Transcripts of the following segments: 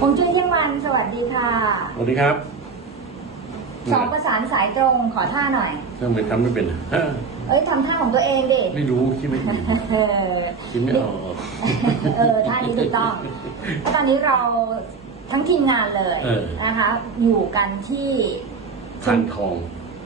คงจุ้ยเที่ยงวันสวัสดีค่ะสวัสดีครับสองประสานสายตรงขอท่าหน่อยทำไมทำไม่เป็นอะฮะเอ้ยทำท่าของตัวเองดิไม่รู้คิดไม่ถึงเออคิดไม่ออกเออท่านี้ถูกต้องแล้วตอนนี้เราทั้งทีมงานเลยเออนะคะ อยู่กันที่พันทอง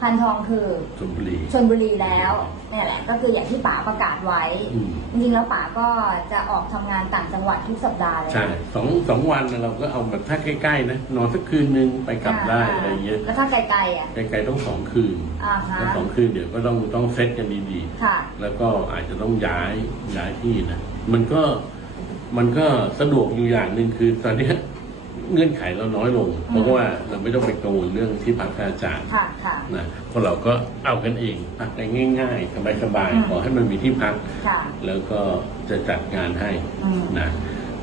พันทองคือชลบุรีชนบุรีแล้ว เนี่ยแหละก็คืออย่างที่ป๋าประกาศไว้ อืม จริงๆแล้วป๋าก็จะออกทำงานต่างจังหวัดทุกสัปดาห์เลยใช่สองสองวันน่ะเราก็เอาแบบถ้าใกล้ๆนะนอนสักคืนนึงไปกลับได้อะไรเงี้ยแล้วถ้าไกลๆอะไกลๆต้องสองคืนอ่าฮะแล้วสองคืนเดี๋ยวก็ต้องต้องเซตกันดีค่ะๆแล้วก็อาจจะต้องย้ายย้ายที่นะมันก็มันก็สะดวกอยู่อย่างหนึ่งคือตอนเนี้ย เงื่อนไขเราน้อยลง เพราะว่าเราไม่ต้องไปกังวลเรื่องที่พักค่าอาจารย์ค่ะค่ะ นะเพราะเราก็เอากันเองพักได้ง่ายๆสบายอืม ๆขอให้มันมีที่พัก ค่ะ แล้วก็จะจัดงานให้อืม นะ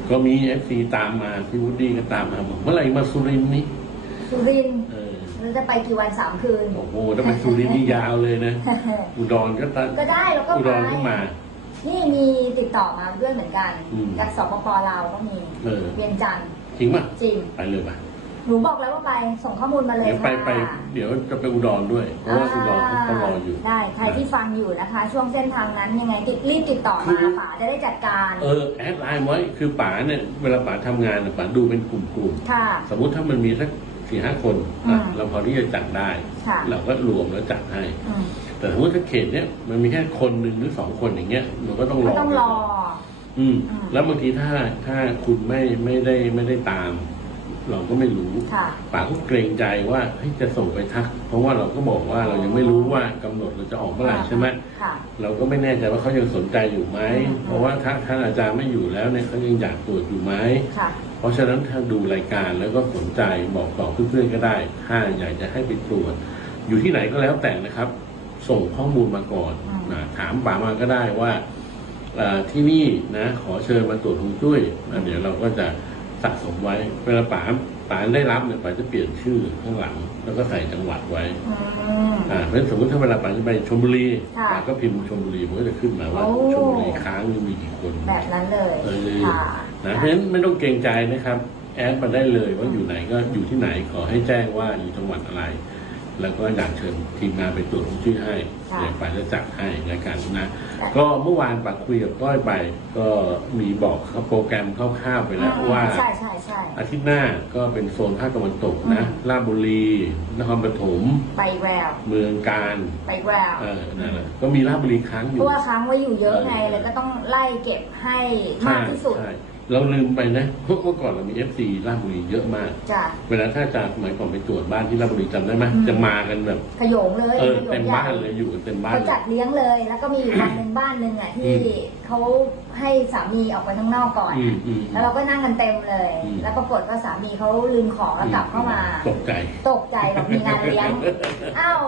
ก็มีเอฟซีตามมาพี่วุฒิก็ตามมาบอกเมื่อไหร่มาสุรินทร์นี่สุรินทร์เออเราจะไปกี่วันสามคืน โอ้โหถ้าไปสุรินทร์นี่ยาวเลยนะอุดรก็ตามก็ได้แล้วก็อุไป ดรก็มา นี่มีติดต่อมาด้วยเหมือนกัน อืม จากสปปลาวก็มี เออ เวียงจันทร์ จริงป่ะจริง ไปเลยป่ะหนูบอกแล้วว่าไปส่งข้อมูลมาเลยเดี๋ยวไปค่ะไปเดี๋ยวจะไปอุดรด้วย เพราะว่าอุดรเขาเขารออยู่ ได้ ใครที่ฟังอยู่นะคะ ช่วงเส้นทางนั้นยังไงติดรีบติดต่อคืมาอ ป๋าจะได้จัดการ เออแอดไลน์ไว้คือป๋าเนี่ยเวลาป๋าทำงานน่ะป๋าดูเป็นกลุ่มๆค่ะสมมุติถ้ามันมีสักสี่ห้าคนอือะมเราพอที่จะจัดได้ ค่ะเราก็รวมแล้วจัดให้ อืมแต่สมมติถ้าเขตเนี้ยมันมีแค่คนหนึ่งหรือสองคนอย่างเงี้ยมันก็ต้องรก็อต้องรอ อืมอืม แล้วบางทีถ้าถ้าคุณไม่ไม่ได้ไม่ได้ตาม เราก็ไม่รู้ค่ะ ป่าก็เกรงใจว่าเฮ้ยจะส่งไปทัก เพราะว่าเราก็บอกว่าเรายังไม่รู้ว่ากำหนดเราจะออกเมื่อไหร่ใช่ไหมค่ะเราก็ไม่แน่ใจว่าเขายังสนใจอยู่ไหมอืมเพราะว่าถ้าท่านอาจารย์ไม่อยู่แล้วเนี่ยเขายังอยากตรวจอยู่ไหมค่ะ เพราะฉะนั้นถ้าดูรายการแล้วก็สนใจบอกต่อเพื่อนๆก็ได้ ถ้าอยากจะให้ไปตรวจ อยู่ที่ไหนก็แล้วแต่นะครับ ส่งข้อมูลมาก่อนอืมนะถามป๋ามาก็ได้ว่าเอ่อ ที่นี่นะขอเชิญมาตรวจฮวงจุ้ยแล้วเดี๋ยวเราก็จะสะสมไว้เวลาป๋าป๋าได้รับเนี่ยป๋าจะเปลี่ยนชื่อข้างหลัง แล้วก็ใส่จังหวัดไว้อืม อ่าเพราะฉะนั้นสมมติถ้าเวลาป๋าจะไปชลบุรีค่ะ ป๋าก็พิมพ์ชลบุรีมันก็จะขึ้นมาว่าโอ้ชลบุรีค้างมีกี่คน แบบนั้นเลยเออ ค่ะนะเพราะฉะนั้นไม่ต้องเกรงใจนะครับ แอดมาได้เลยว่าอยู่ไหนก็อยู่ที่ไหนขอให้แจ้งว่าอยู่จังหวัดอะไร แล้วก็อยากเชิญทีมงานไปตรวจของชื่อให้ค่ะเดี๋ยวไปจะจัดให้ในการนะก็เมื่อวานปากคุยกับก้อยไปก็มีบอกเขาโปรแกรมคร่าวๆไปแล้วว่าใช่ใช่ใช่อาทิตย์หน้าก็เป็นโซนภาคตะวันตกนะอืมราชบุรีนครปฐมไปแววเมืองการไปแววเออนั่นแหละก็มีราชบุรีค้างอเพยู่ราะว่าค้างไว้อยู่เยอะไงเออเลยก็ต้องไล่เก็บให้มากที่สุดใช่ เราลืมไปนะเพราะเมื่อก่อนเรามีเอฟซีราชบุรีเยอะมาก จ้ะเวลาถ้าอาจารย์สมัยก่อนไปตรวจบ้านที่ราชบุรีจำได้ไหมอืมจะมากันแบบ ขโยงเลยเออขโยงเต็มใหญ่บ้านเลยอยู่กันเต็มบ้านเขาเลจัยดเลี้ยงเลย แล้วก็มีอยู่วันหนึ่งบ้านหนึ่งอะที่อืม เขาให้สามีออกไปข้างนอกก่อน อืมอืม แล้วเราก็นั่งกันเต็มเลย อืม แล้วปรากฏว่าสามีเขาลืมของแล้วกลับเข้ามา ตกใจ ตกใจบอกมีงานเลี้ยง อ้าว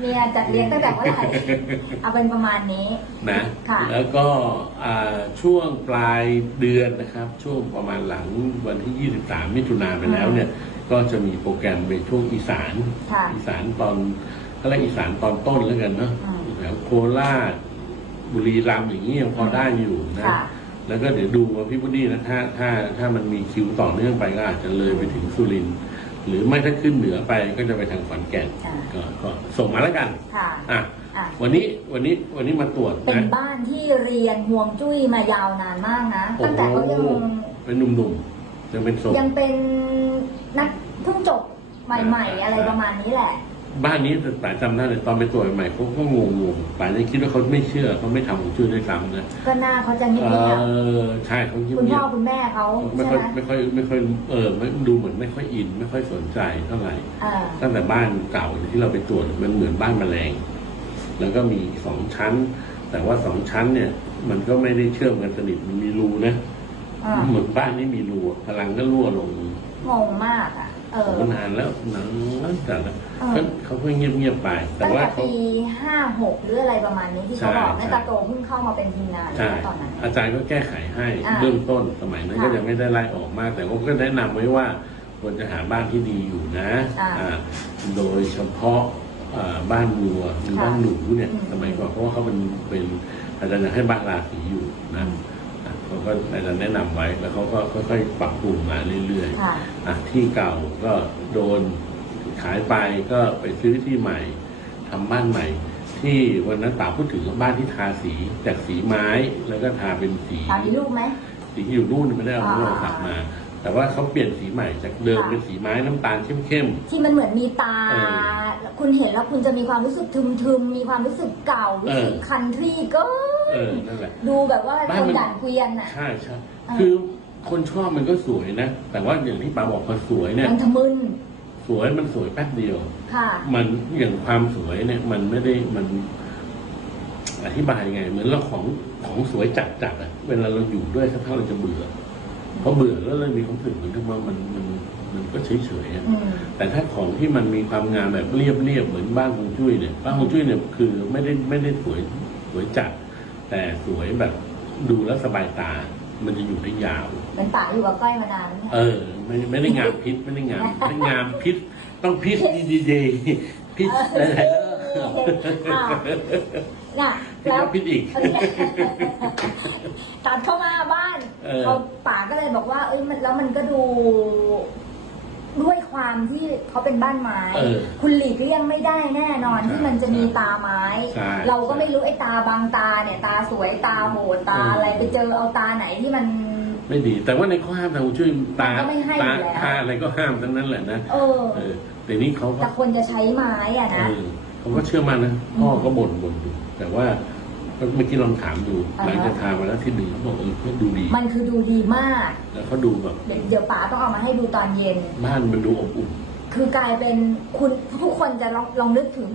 เมียจัดเลี้ยงตั้งแต่เมื่อไหร่เอาเป็นประมาณนี้นะค่ะแล้วก็อ่าช่วงปลายเดือนนะครับ ช่วงประมาณหลังวันที่ 23 มิถุนาไปแล้วเนี่ย ก็จะมีโปรแกรมไปช่วงอีสานค่ะอีสานตอนก็เรียกอีสานตอนต้นแล้วกันเนาะอืมแถวโคราชบุรีรัมย์อย่างนี้ยังพอได้อยู่นะค่ะแล้วก็เดี๋ยวดูว่าพี่พุดดี้นะถ้าถ้าถ้ามันมีคิวต่อเนื่องไปก็อาจจะเลยไปถึงสุรินทร์ หรือไม่ถ้าขึ้นเหนือไปก็จะไปทางขอนแก่นอ่าก็ก็ส่งมาแล้วกันค่ะอะอะวันนี้วันนี้วันนี้มาตรวจเป็นนะ บ้านที่เรียนห่วงจุ้ยมายาวนานมากนะตั้งแต่เขายังโอ้โหเป็นหนุ่มๆยังเป็นโสด ยังเป็นนักเพิ่งจบใหม่ ๆ อะไรประมาณนี้แหละ บ้านนี้ป๋าจำได้เลยตอนไปตรวจใหม่เขาก็งงๆป๋าเลยคิดว่าเขาไม่เชื่อเขาไม่ทำของชื่อด้วยซ้ำนะก็หน้าเขาจะเงีเอยบอใช่เขาเงียๆคุณบพ่อคุณแม่เขาๆไม่ใช่ค่อยไหมไม่ค่อยไม่ค่อยเออไม่ดูเหมือนไม่ค่อยอิน ไม่ค่อยสนใจเท่าไหร่ เออตั้งแต่บ้านเก่าที่เราไปตรวจมันเหมือนบ้านแมลง แล้วก็มีสองชั้น แต่ว่าสองชั้นเนี่ย มันก็ไม่ได้เชื่อมกันสนิทมันมีรูนะอ่าเหมือนบ้านนี่มีรูอะพลังก็รั่วลง งงมากอะเออ มานานแล้วนานจัดแล้วอ่าก็เขาเพิ่งเงียบๆไป แต่ตั้งว่าแต่เขาปีห้าหกหรืออะไรประมาณนี้ที่เขาใช่บอกแม่ใช่ตาโตเพิ่งเข้ามาเป็นทีมงานใช่ตอนนั้นอาจารย์ก็แก้ไขให้อ่าเบื้องต้นสมัยนั้นค่ะก็ยังไม่ได้ไล่ออกมาก แต่ว่าก็แนะนำไว้ว่าควรจะหาบ้านที่ดีอยู่นะอ่าอ่าโดยเฉพาะอ่าบ้านวัวหรือค่ะบ้านหนูเนี่ยอืมสมัยก่อนเพราะว่าเขาเป็นเป็นอาจารย์อยากให้บ้านราศีอยู่นะ อะเขาก็อาจารย์แนะนำไว้แล้วเขาก็ค่อยๆปรับปรุงมาเรื่อยค่ะๆอะที่เก่าก็โดนขายไปก็ไปซื้อที่ใหม่ทำบ้านใหม่ ที่วันนั้นป่าพูดถึงบ้านที่ทาสีจากสีไม้แล้วก็ทาเป็นสีถามมีลูกไหมสีที่อยู่นู่นไม่ได้เอาอ่าโทรศัพท์มา แต่ว่าเขาเปลี่ยนสีใหม่จากเดิมค่ะ เป็นสีไม้น้ำตาลเข้ม ที่มันเหมือนมีตา เอคุณเห็นแล้วคุณจะมีความรู้สึกทึมๆ มีความรู้สึกเก่า รู้สึกเออ คันทรีก็ๆเออนั่นแหละ ดูแบบว่าบ้าคนนมันด่านเกวียนอะ ใช่ใช่เออคือคนชอบมันก็สวยนะ แต่ว่าอย่างที่ป๋าบอกพอสวยเนี่ย มันทะมึนสวยมันสวยแป๊บเดียว ค่ะ มันอย่างความสวยเนี่ย มันไม่ได้มัน อธิบายยังไง เหมือนเราของของสวยจัดจัดๆอะเวลาเราอยู่ด้วยสักพักเราจะเบื่อ พอเบื่อแล้วเรามีความรู้สึกเหมือนกับว่ามันมันมันก็เฉยเฉยๆอะอืมแต่ถ้าของที่มันมีความงามแบบเรียบเรียบๆเหมือนบ้านฮวงจุ้ยเนี่ยบ้านฮวงจุ้ยเนี่ยคือไม่ได้ไม่ได้สวยสวยจัด แต่สวยแบบดูแล้วสบายตา มันจะอยู่ได้ยาวเป็นป่าอยู่กับก้อยมานานแล้วเนี่ย เออ ไม่ไม่ได้งามพิษไม่ได้งามไม่งามพิษต้องพิษดีดีเดพิษอะไร อ้าว น่ะพิษแล้วแล้วพิษอีก ตัดเข้ามาบ้านเออ เขาป่าก็เลยบอกว่า เอ้ยมันแล้วมันก็ดูด้วยความที่เขาเป็นบ้านไม้ เออ คุณหลีกเลี่ยงไม่ได้แน่นอนใช่ที่มันจะมีตาไม้ ใช่เราก็ไม่รู้ไอ้ตาบางตาเนี่ย ตาสวยตาโหดตาเออออะไรไปเจอเอาตาไหนที่มัน ไม่ดี แต่ว่าในข้อห้ามทางฮวงจุ้ยตามันก็ไม่ให้ตาอยู่แล้ว ตาอะไรก็ห้ามทั้งนั้นแหละนะเออ เออแต่นี้เขาก็แต่คนจะใช้ไม้อะเอนะอเขาก็เชื่อมั่นนะพ่อก็บ่นบ่นอยู่แต่ว่าเมื่อกี้ลองถามดูอ่าฮะหลังจากทานมาแล้วที่หนึ่งเขาบอกเออก็ดูดี มันคือดูดีมาก แล้วเขาดูแบบเดี๋ยวเดี๋ยวป๋าต้องเอามาให้ดูตอนเย็น บ้านมันดูอบอุ่นคือกลายเป็นคุณทุกคนจะลองลองนึกถึง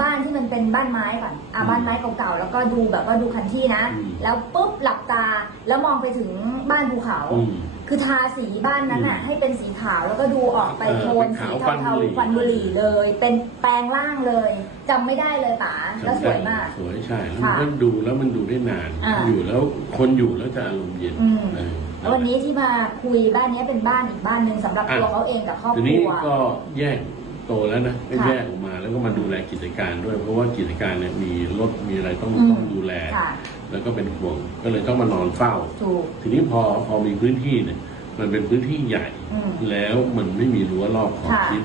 บ้านที่มันเป็นบ้านไม้ก่อนอะอืมบ้านไม้เก่าๆแล้วก็ดูแบบว่าดูคันที่นะอืมแล้วปุ๊บหลับตาแล้วมองไปถึงบ้านภูเขาอืม คือทาสีบ้านนั้นอะ ให้เป็นสีขาวแล้วก็ดูออกไปเออโทนเป็นสีขาวเทาควันบุหรี่ๆควันบุหรี่เลย เป็นแปลงร่างเลยจำไม่ได้เลยป๋าแล้วสวยมาก สวยใช่แล้วค่ะมันก็ดูแล้วมันดูได้นาน อ่า อยู่แล้วคนอยู่แล้วจะอารมณ์เย็นอืมเออแล้ววันนี้ที่มาคุยบ้านนี้เป็นบ้านอีกบ้านหนึ่งสำหรับตัวเขาเองกับครอบทีคนี้รัว ก็แยกโตแล้วนะก็ค่ะแยกออกมาแล้วก็มาดูแลกิจการด้วย เพราะว่ากิจการเนี่ยมีรถมีอะไรต้องอืม ต้องดูแล ค่ะ แล้วก็เป็นห่วงก็เลยต้องมานอนเฝ้า ถูก ทีนี้พอพอมีพื้นที่เนี่ย มันเป็นพื้นที่ใหญ่ อืมแล้วมันไม่มีรั้วรอบขอบค่ะ ชิด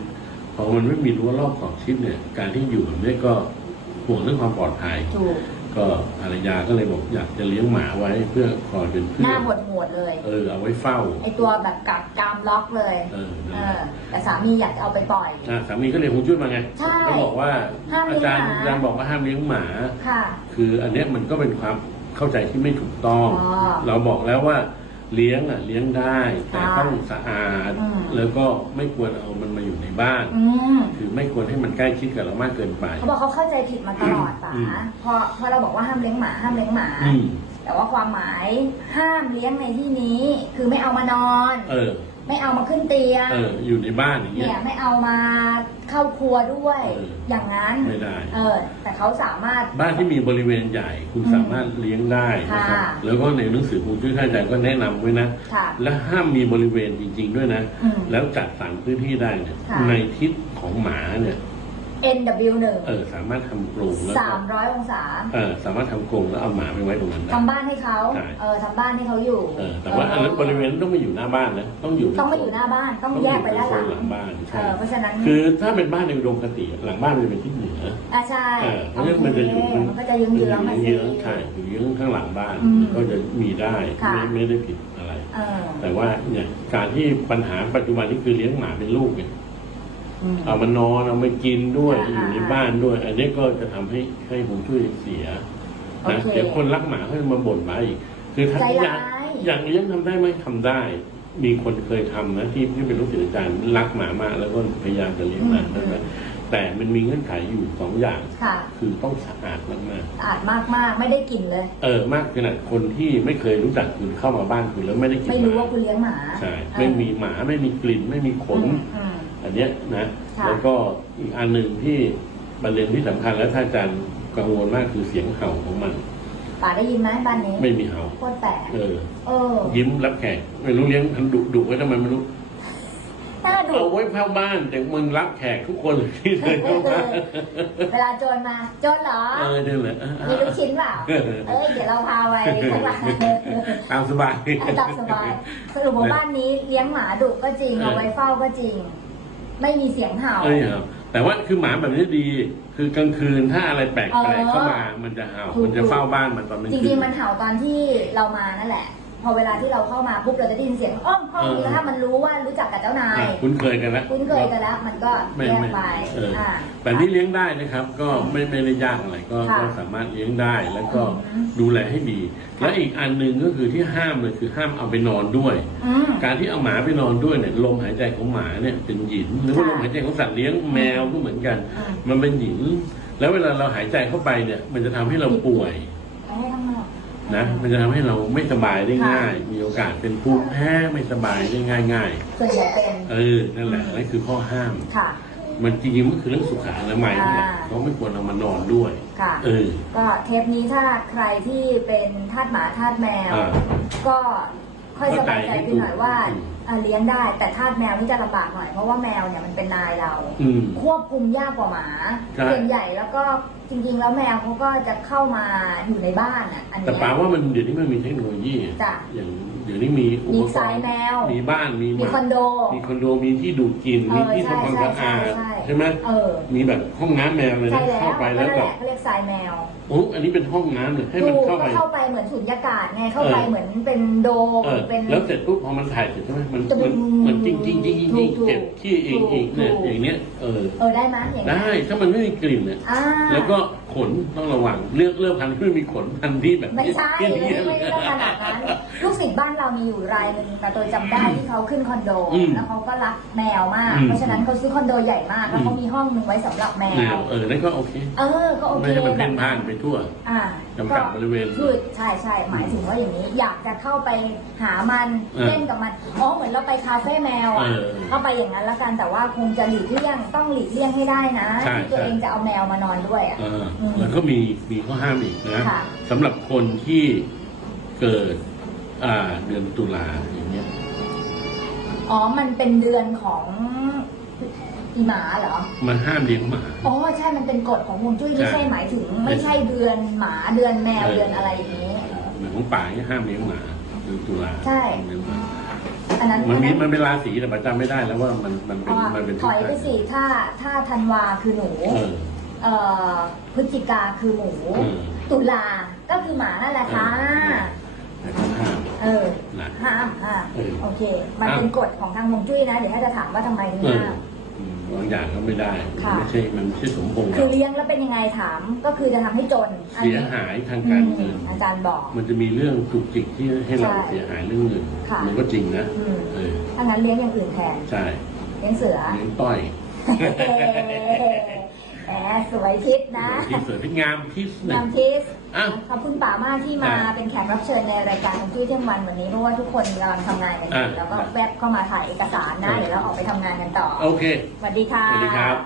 พอมันไม่มีรั้วรอบขอบชิดเนี่ย การที่อยู่แบบนี้ก็ห่วงเรื่องความปลอดภัย ถูก ก็ภรรยาก็เลยบอกอยากจะเลี้ยงหมาไว้เพื่อคอยเป็นเพื่หอน้านหดหดๆเลย เออเอาไว้เฝ้า ไอตัวแบบกับกามล็อกเลย เออนั่นเอแหละอแต่สามีอยากจะเอาไปปล่อย อะสามีก็เรียนคงจุ้ยมาไงใช่ก็บอกว่าห้ามเลี้อายงจารย์หมา อาจารย์บอกว่าห้ามเลี้ยงหมา ค่ะ คืออันเนี้ยมันก็เป็นความเข้าใจที่ไม่ถูกต้อง อ๋อ เราบอกแล้วว่า เลี้ยงอะเลี้ยงได้ แต่ค่ะต้องสะอาด อืม แล้วก็ไม่ควรเอามันมาอยู่ในบ้าน อืมคือไม่ควรให้มันใกล้ชิดกับเรามากเกินไป เขาบอกเขาเข้าใจผิดมาตลอดป๋าอืม พอพอเราบอกว่าห้ามเลี้ยงหมาห้ามเลี้ยงหมา อืมแต่ว่าความหมายห้ามเลี้ยงในที่นี้ คือไม่เอามานอน เออ ไม่เอามาขึ้นเตียงเออ อยู่ในบ้านอย่างเงี้เนี่ย ยไม่เอามา เข้าครัวด้วยเออออย่างนั้นไม่ได้ เออ แต่เขาสามารถ บ้านที่มีบริเวณใหญ่คุณอืมสามารถเลี้ยงได้นะครับค่ะแล้วก็ในหนังสือครูช่วยท่านอาจารย์ก็แนะนำไว้นะ ค่ะและห้ามมีบริเวณจริง ๆ ด้วยนะ อืมแล้วจัดสรรพื้นที่ได้เนี่ยค่ะ ในทิศของหมาเนี่ย NW หนึ่งเออสามารถทำกรงแล้วสาก็มร้อยองศา เออสามารถทำกรงแล้วเอาหมาไปไว้ตรงนั้นได้ ทำบ้านให้เขาใช่ เออทำบ้านให้เขาอยู่เออแต่ว่าอันนั้นบริเวณต้องไม่อยู่หน้าบ้านนะต้องอยู่ต้องไม่อยู่หน้าบ้านต้องแยกไปด้านหลังต้องอยู่ในโซนหลังบ้านเอใช่อเพราะฉะนั้นคือถ้าเป็นบ้านในอุดมคติหลังบ้านมันจะเป็นทิศเหนือ อะใช่เออเพราะฉะนั้นมันจะอยู่โเคมันก็จะยืงยืงๆมาสิ เยื้องๆใช่อยู่เยื้องข้างหลังบ้านอืมก็จะมีได้ค่ะ ไม่ไม่ได้ผิดอะไร เออแต่ว่าเนี่ยการที่ปัญหาปัจจุบันนี่คือเลี้ยงหมาเป็นลูกเนี่ยอืม เอามานอนเอามากินด้วยอ่าอยู่ในบ้านด้วย อันนี้ก็จะทำให้ให้ผมช่วยเสียโอนะเคเดี๋ยวคนรักหมาเขาจะมาบ่นหมาอีกคือถ้าใจอร้ายย่างอย่างเลี้ยงทำได้ไหมทำได้ มีคนเคยทำนะที่ที่เป็นลูกศิษย์อาจารย์รักหมามากแล้วก็พยายามจะเลี้ยงหมาอืมได้ไหมแต่มันมีเงื่อนไขอยู่สองอย่างค่ะคือต้องสะอาดมากสะอาดมากๆไม่ได้กลิ่นเลยๆเออมากขนาดคนที่ไม่เคยรู้จักคุณเข้ามาบ้านคุณแล้วไม่ได้กินไม่หรู้มาว่าคุณเลี้ยงหมาใช่ไม่มีหมาไม่มีกลิ่นไม่มีขน อืมอืมอันเนี้ยนะค่ะแล้วก็อีกอันหนึ่งที่ประเด็นที่สำคัญและท่านอาจารย์กังวลมากคือเสียงเห่าของมันป๋าได้ยินไหมบ้านนี้ ไม่มีเห่าโคตรแปลกเออเออ ยิ้มรับแขกไม่รู้เลี้ยงทันดุดุไว้ทำไมไม่รู้น่าดุเอาไว้เข้าบ้านแต่มึงรับแขกทุกคนที่เดินเข้ามาเวลาโจรมา โจรเหรอเออเดินเลยเออเอมีอลูกชิ้นเปล่าเอ้ยเดี๋ยวเราพาไปข้างหลังตามสบายจับสบายสรุปว่าบ้านนี้เลี้ยงหมาดุก็จริงเอาไว้เฝ้าก็จริง ไม่มีเสียงเห่า เอ้ยครับแต่ว่าคือหมาแบบนี้ดี คือกลางคืนถ้าอะไรแปลกอ๋อๆเข้ามา มันจะเห่าถูกมันจะเฝ้าบ้านมันตอนกลางจคืริงน ๆ มันเห่าตอนที่เรามานั่นแหละ พอเวลาที่เราเข้ามาปุ๊บเราจะได้ยินเสียงอ้อมห้องนี้เออถ้ามันรู้ว่ารู้จักกับเจ้านายอะคุ้นเคยกันแล้วคุ้นเคยกันแล้วมันก็ไม่แยกไม่ไปเอออ่าแต่นี่เลี้ยงได้นะครับ ก็ไม่ไม่ได้ยากอะไรก็ค่ะก็สามารถเลี้ยงได้แล้วก็อืมดูแลให้ดี และอีกอันหนึ่งก็คือที่ห้ามเลยคือห้ามเอาไปนอนด้วยอืมการที่เอาหมาไปนอนด้วยเนี่ยลมหายใจของหมาเนี่ยเป็นหยินหรือว่าค่ะลมหายใจของสัตว์เลี้ยงแมวก็เหมือนกันอืมมันเป็นหยินแล้วเวลาเราหายใจเข้าไปเนี่ย มันจะทำให้เราป่วย นะมันจะทำให้เราไม่สบายได้ค่ะง่าย มีโอกาสเป็นภูมิแพ้ไม่สบายได้ง่ายง่ายส่วนใหญ่เป็นๆเออนั่นแหละนั่นคือข้อห้าม ค่ะ มันจริงๆมันคือเรื่องสุขอนามัยนั่นแหละอ่าเขาไม่ควรเอามานอนด้วยค่ะเออก็เทปนี้ถ้าใครที่เป็นทาสหมาทาสแมวอ่าก็ค่อยสบายใจไปหน่อยว่าอืมอะเลี้ยงได้ แต่ทาสแมวนี่จะลำบากหน่อยเพราะว่าแมวเนี่ยมันเป็นนายเราอืมควบคุมยากกว่าหมาใช่ส่วนใหญ่แล้วก็ จริง ๆ แล้วแมวเขาก็จะเข้ามาอยู่ในบ้านอะ อันแต่เนี้ยป้าว่ามันเดี๋ยวนี้มันมีเทคโนโลยีจ้ะ อย่างเดี๋ยวนี้มีอุมีปกสารยณ์แมว มีบ้านมีหมีมาคอนโด มีคอนโดมีที่ดูดกลิ่นเอมีอที่ใช่ทำความใช่สะอาดใช่ ใช่ไหมเออ มีแบบห้องน้ำแมวเลยใช่นะแล้วเข้าไปนั่แล้วนแหแบบละเขาเรียกสายแมว โอ้อันนี้เป็นห้องน้ำเลยให้ถูมันกเข้าก็ไป เข้าไปเหมือนสุญญากาศไงเข้าไปเออเหมือนเป็นโดมเออเป็นแล้วเสร็จปุ๊บพอมันถ่ายเสร็จใช่ไหมมันจะมันมันจริงจริงจริงจริงถูกเจ็บขี้เองอีกเนี่ยถูกอย่างเนี้ยเออเออได้ไหมอย่างนี้ได้ถ้ามันไม่มีกลิ่นเนี่ยอ่าแล้วก็ขนต้องระวังเลือกเลือกพันธุ์ที่ไม่มีขนพันธุ์ที่แบบไม่ใช่เหี้ไม่ยๆไม่ต้องขน มีอยู่รายหนึ่งแต่ตัวจำได้ที่เขาขึ้นคอนโด อืมแล้วเขาก็รักแมวมาก อืมเพราะฉะนั้นเขาซื้อคอนโดใหญ่มาก แล้วเขามีห้องหนึ่งไว้สำหรับแมแนววเออนั่นก็โอเค เออ ก็โอเคไม่ให้มันเพ่นพ่านแบบไปทั่ว อ่าจำกัดบริเวณคือใช่ใช่หมายถึงว่าอย่างนี้ อยากจะเข้าไปหามันเออเล่นกับมัน อ๋อ เหมือนเราไปคาเฟ่แมวอะ เออเข้าไปอย่างนั้นละกัน แต่ว่าคงจะหลีกเลี่ยง ต้องหลีกเลี่ยงให้ได้นะ ใช่ที่ตัวใช่ เองจะเอาแมวมานอนด้วยอะ เอออืมแล้วก็มีมีข้อห้ามอีกนะค่ะ สำหรับคนที่เกิด อ่า เดือนตุลาอย่างเงี้ย อ๋อ มันเป็นเดือนของอีหมาเหรอ มันห้ามเลี้ยงหมา อ๋อ ใช่ มันเป็นกฎของฮวงจุ้ยไม่ใช่ใช่หมายถึง ไม่ใช่เดือนหมาเดือนแมวเออเดือนอะไรอย่างนี้ เหมือนของป่าเนี่ยห้ามเลี้ยงหมาเดือนตุลาใช่ห้ามเลี้ยงหมาอันนั้นมันอันมีนั้นมันเป็นราศีแต่ประจำไม่ได้แล้วว่ามันมันเป็นอ๋อมันเป็นถอยไปสิถ้าถ้าธันวาคือหนูเออเอ่อพฤศจิกาคือหมูเออตุลาก็คือหมานั่นแหละค่ะแต่ก็ห้าม เออนะ ห้ามอ่าเออโอเค มันเป็นกฎของทางฮวงจุ้ยนะ เดี๋ยวถ้าจะถามว่าทำไมถึงเออห้ามอืมบางอย่างก็ไม่ได้มันค่ะ ไม่ใช่มันไม่ใช่สมพงษ์คือเลี้ยงแล้วเป็นยังไงถาม ก็คือจะทำให้จนอันเสียนี้หายทางอืการมเงินอาจารย์บอก มันจะมีเรื่องจุกจิกที่ให้เราใช่เสียหายเรื่องเงินค่ะ มันก็จริงนะอืมเออถ้างั้นเลี้ยงอย่างอื่นแทน ใช่เลี้ยงเสือ เลี้ยงต้อย แหมสวยคิดนะที่สวยที่งามที่สุด นำทิสอ้าวขอบคุณป๋ามากที่มาอะเป็นแขกรับเชิญในรายการของจุ้ยเที่ยงวันวันนี้เพราะว่าทุกคนกำลังทำงานกันอยู่อะแล้วก็แวบเข้ามาถ่ายเอกสารนะอะ เดี๋ยวเราออกไปทำงานกันต่อโอเค สวัสดีค่ะ สวัสดีครับ